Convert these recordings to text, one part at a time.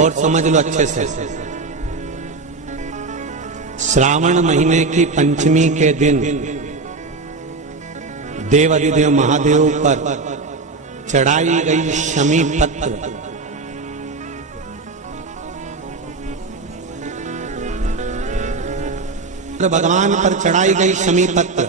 और समझ लो अच्छे से। श्रावण महीने की पंचमी के दिन देवाधिदेव महादेव पर चढ़ाई गई शमी पत्र भगवान पर चढ़ाई गई शमी पत्र।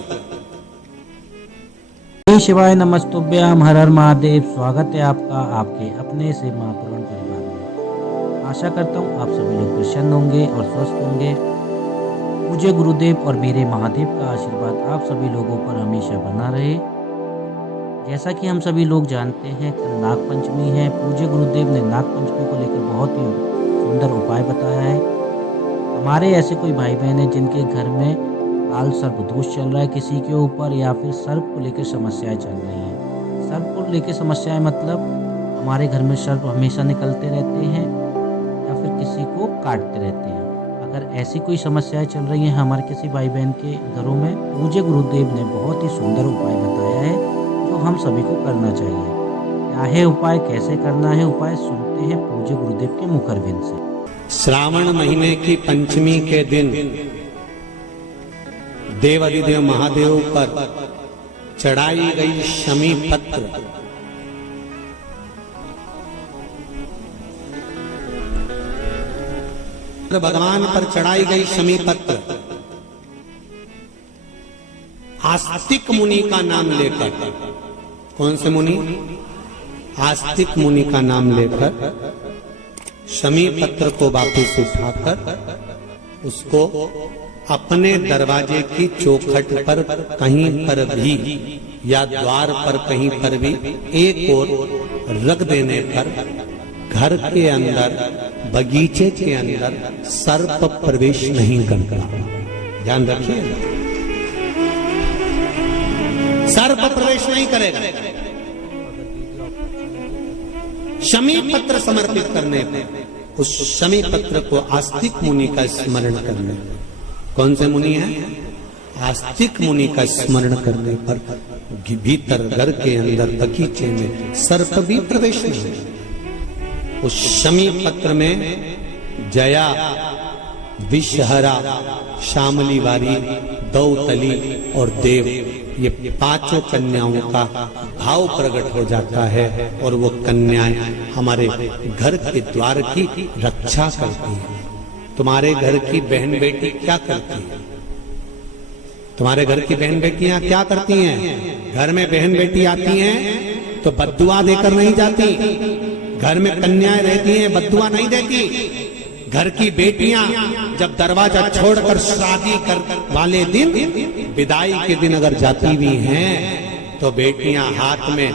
शिवाय नमस्तुभ्यम, हर हर महादेव। स्वागत है आपका आपके अपने से महापुराण परिवार में। आशा करता हूँ आप सभी लोग प्रसन्न होंगे और स्वस्थ होंगे। पूज्य गुरुदेव और मेरे महादेव का आशीर्वाद आप सभी लोगों पर हमेशा बना रहे। जैसा कि हम सभी लोग जानते हैं, कल नाग पंचमी है। पूज्य गुरुदेव ने नाग पंचमी को लेकर बहुत ही सुंदर उपाय बताया है। हमारे ऐसे कोई भाई बहन हैं जिनके घर में काल सर्प दोष चल रहा है किसी के ऊपर, या फिर सर्प को लेकर समस्याएं चल रही हैं। सर्प को लेकर समस्याएं मतलब हमारे घर में सर्प हमेशा निकलते रहते हैं या फिर किसी को काटते रहते हैं। अगर ऐसी कोई समस्याएं चल रही हैं हमारे किसी भाई बहन के घरों में, पूज्य गुरुदेव ने बहुत ही सुंदर उपाय बताया है जो हम सभी को करना चाहिए। क्या है उपाय, कैसे करना है उपाय, सुनते हैं पूज्य गुरुदेव के मुखरविंद से। श्रावण महीने की पंचमी के दिन देवाधिदेव महादेव पर चढ़ाई गई शमी पत्र भगवान पर चढ़ाई गई शमी पत्र आस्तिक मुनि का नाम लेकर, कौन से मुनि? आस्तिक मुनि का नाम लेकर शमी पत्र को वापस उठाकर उसको अपने दरवाजे की चौखट पर कहीं पर भी या द्वार पर कहीं पर भी एक ओर रख देने पर घर के अंदर, बगीचे के अंदर सर्प प्रवेश नहीं करता। ध्यान रखिए, सर्प प्रवेश नहीं करेगा। शमी पत्र समर्पित करने पर, उस शमी पत्र को आस्तिक मुनि का स्मरण करने, कौन से मुनि है? आस्तिक मुनि का स्मरण करने पर भीतर घर के अंदर बगीचे में सर्प भी प्रवेश नहीं। उस शमी पत्र में जया, विषहरा, शामली वारी, दौतली और देव, ये पांचों कन्याओं का भाव प्रकट हो जाता है और वो कन्याएं हमारे घर के द्वार की रक्षा करती हैं। तुम्हारे घर की बहन बेटी क्या करती है? तुम्हारे घर की बहन बेटियां क्या करती हैं? घर में बहन बेटी आती हैं तो बद्दुआ देकर नहीं जाती। घर में कन्याएं रहती हैं, बद्दुआ नहीं देती। घर की बेटियां जब दरवाजा छोड़कर शादी कर वाले दिन, विदाई के दिन अगर जाती भी हैं तो बेटियां हाथ में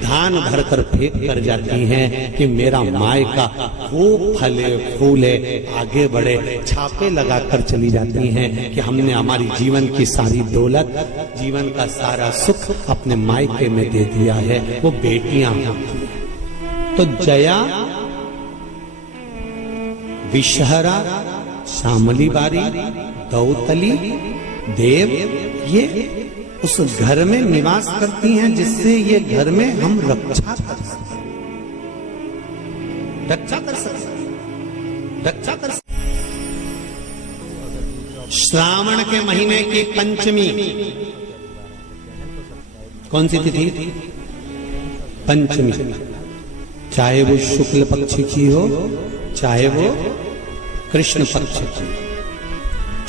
धान भरकर फेंक कर जाती हैं कि मेरा मायका खूब फले फूले, आगे बढ़े। छापे लगाकर चली जाती हैं कि हमने हमारी जीवन की सारी दौलत, जीवन का सारा सुख अपने मायके में दे दिया है। वो बेटियां होती हैं। तो जया, विषहरा, शामली बारी, दौतली, देव, ये उस घर में निवास करती हैं जिससे ये घर में हम रक्षा कर सकते, रक्षा कर सकते, रक्षा कर सकते। श्रावण के महीने की पंचमी कौन सी तिथि? पंचमी। चाहे वो शुक्ल पक्ष की हो, चाहे वो कृष्ण पक्ष की।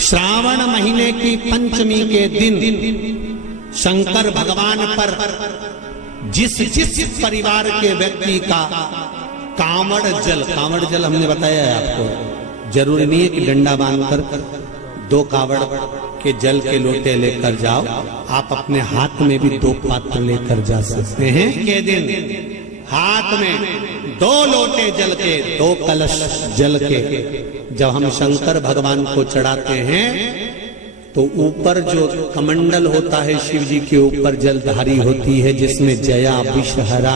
श्रावण महीने की पंचमी के दिन शंकर भगवान पर जिस जिस परिवार के व्यक्ति का कांवड़ जल हमने बताया है आपको, जरूरी नहीं है कि डंडा बांधकर 2 कावड़ के जल के लोटे लेकर जाओ, आप अपने हाथ में भी 2 पात्र लेकर जा सकते हैं। के दिन हाथ में 2 लोटे जल के, 2 कलश जल के जब हम शंकर भगवान को चढ़ाते हैं तो ऊपर जो कमंडल होता है शिव जी के ऊपर जलधारी होती है, जिसमें जया, विषहरा,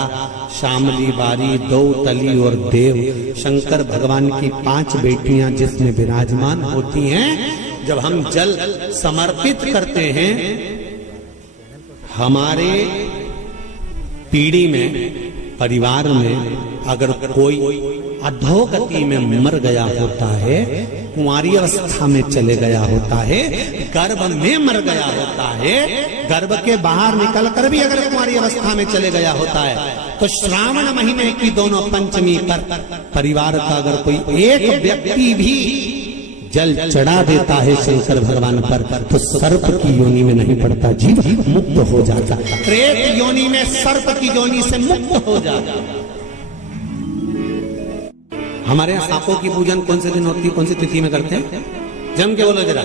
शामली बारी, दौतली और देव, शंकर भगवान की 5 बेटियां जिसमें विराजमान होती हैं। जब हम जल समर्पित करते हैं, हमारे पीढ़ी में, परिवार में अगर कोई अधोगति में मर गया होता है, कुंवारी अवस्था में चले गया होता है, गर्भ में मर गया होता है, गर्भ के बाहर निकल कर भी अगर कुंवारी अवस्था में चले गया होता है, तो श्रावण महीने की दोनों पंचमी पर परिवार का अगर कोई एक व्यक्ति भी जल चढ़ा देता है शंकर भगवान पर, तो सर्प की योनि में नहीं पड़ता, जीव मुक्त हो जाता, प्रेत योनि में सर्प की योनि से मुक्त हो जाता। हमारे यहाँ सांपों की पूजन कौन से दिन होती है, कौन सी तिथि में करते हैं? जम के बोलो जरा।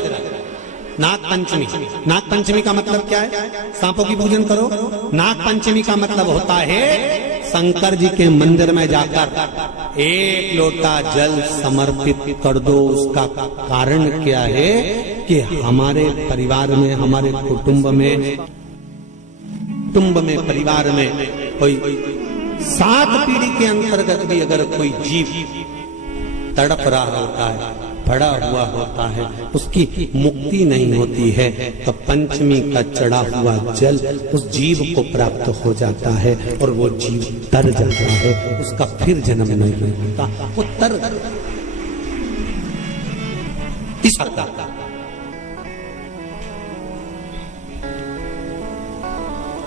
नाग पंचमी। नाग पंचमी का मतलब क्या है? सांपों की पूजन करो। नाग पंचमी का मतलब होता है शंकर जी के मंदिर में जाकर एक लोटा जल समर्पित कर दो। उसका कारण क्या है कि हमारे परिवार में, हमारे कुटुंब में परिवार में कोई 7 पीढ़ी के अंतर्गत भी अगर कोई जीव तड़प रहा होता है, पड़ा हुआ होता है, उसकी मुक्ति नहीं होती है, तो पंचमी का चढ़ा हुआ जल उस जीव को प्राप्त हो जाता है और वो जीव तर जाता है, उसका फिर जन्म नहीं होता, वो तर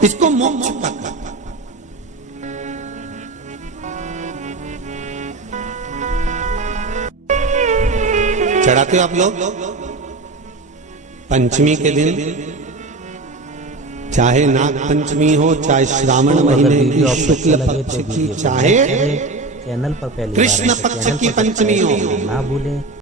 इसको मोक्ष कहते हैं। चढ़ाते हो आप लोग पंचमी के दिन, चाहे नाग पंचमी हो, चाहे श्रावण महीने की शुक्ल पक्ष की, चाहे चैनल पर पहले कृष्ण पक्ष की पंचमी हो। ना भूलें